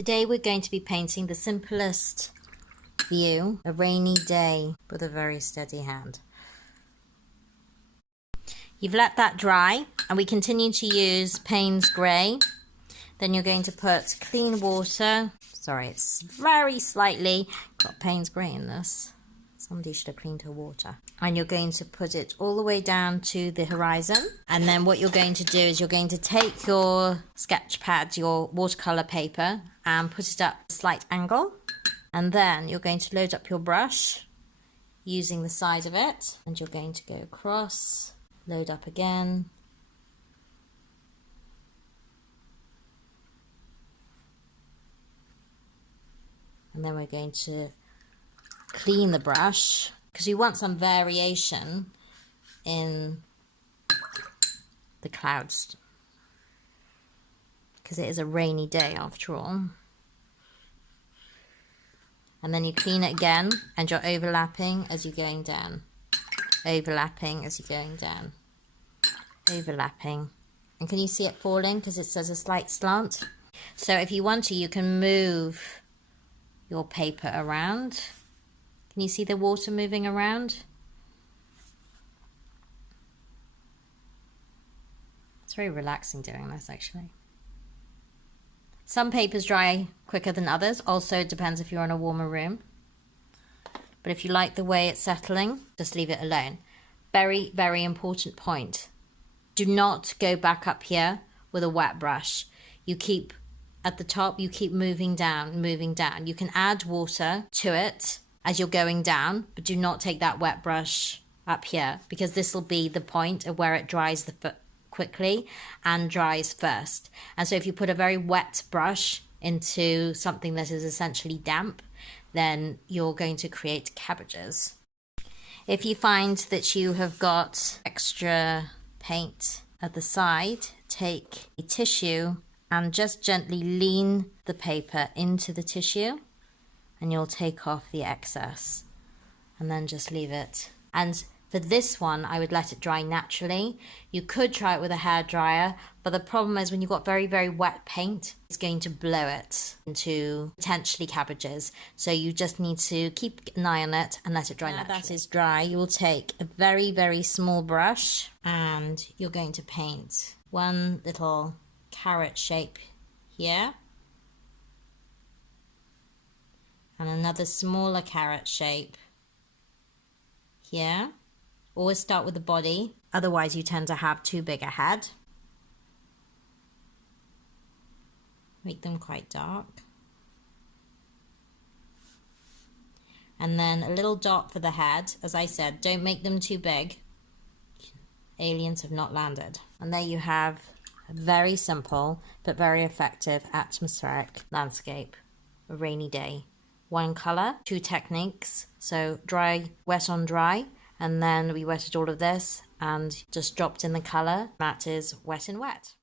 Today we're going to be painting the simplest view, a rainy day, with a very steady hand. You've let that dry and we continue to use Payne's grey. Then you're going to put clean water. Sorry, it's very slightly got Payne's grey in this. Somebody should have cleaned her water. And you're going to put it all the way down to the horizon. And then what you're going to do is you're going to take your sketch pad, your watercolour paper, and put it up at a slight angle. And then you're going to load up your brush using the side of it. And you're going to go across, load up again. And then we're going to clean the brush because we want some variation in the clouds because it is a rainy day after all. And then you clean it again and you're overlapping as you're going down, overlapping as you're going down, overlapping. And can you see it falling because it says a slight slant? So if you want to, you can move your paper around. Can you see the water moving around? It's very relaxing doing this actually. Some papers dry quicker than others. Also, it depends if you're in a warmer room. But if you like the way it's settling, just leave it alone. Very, very important point. Do not go back up here with a wet brush. You keep at the top, you keep moving down, moving down. You can add water to it as you're going down, but do not take that wet brush up here because this will be the point of where it dries quickly and dries first. And so if you put a very wet brush into something that is essentially damp, then you're going to create cabbages. If you find that you have got extra paint at the side, take a tissue and just gently lean the paper into the tissue and you'll take off the excess and then just leave it. And for this one, I would let it dry naturally. You could try it with a hairdryer, but the problem is when you've got very, very wet paint, it's going to blow it into potentially cabbages. So you just need to keep an eye on it and let it dry naturally. Now that is dry, you will take a very, very small brush and you're going to paint one little carrot shape here. And another smaller carrot shape here. Always start with the body, otherwise you tend to have too big a head. Make them quite dark. And then a little dot for the head. As I said, don't make them too big. Aliens have not landed. And there you have a very simple but very effective atmospheric landscape. A rainy day. One colour, two techniques, so dry, wet on dry, and then we wetted all of this and just dropped in the colour. That is wet and wet.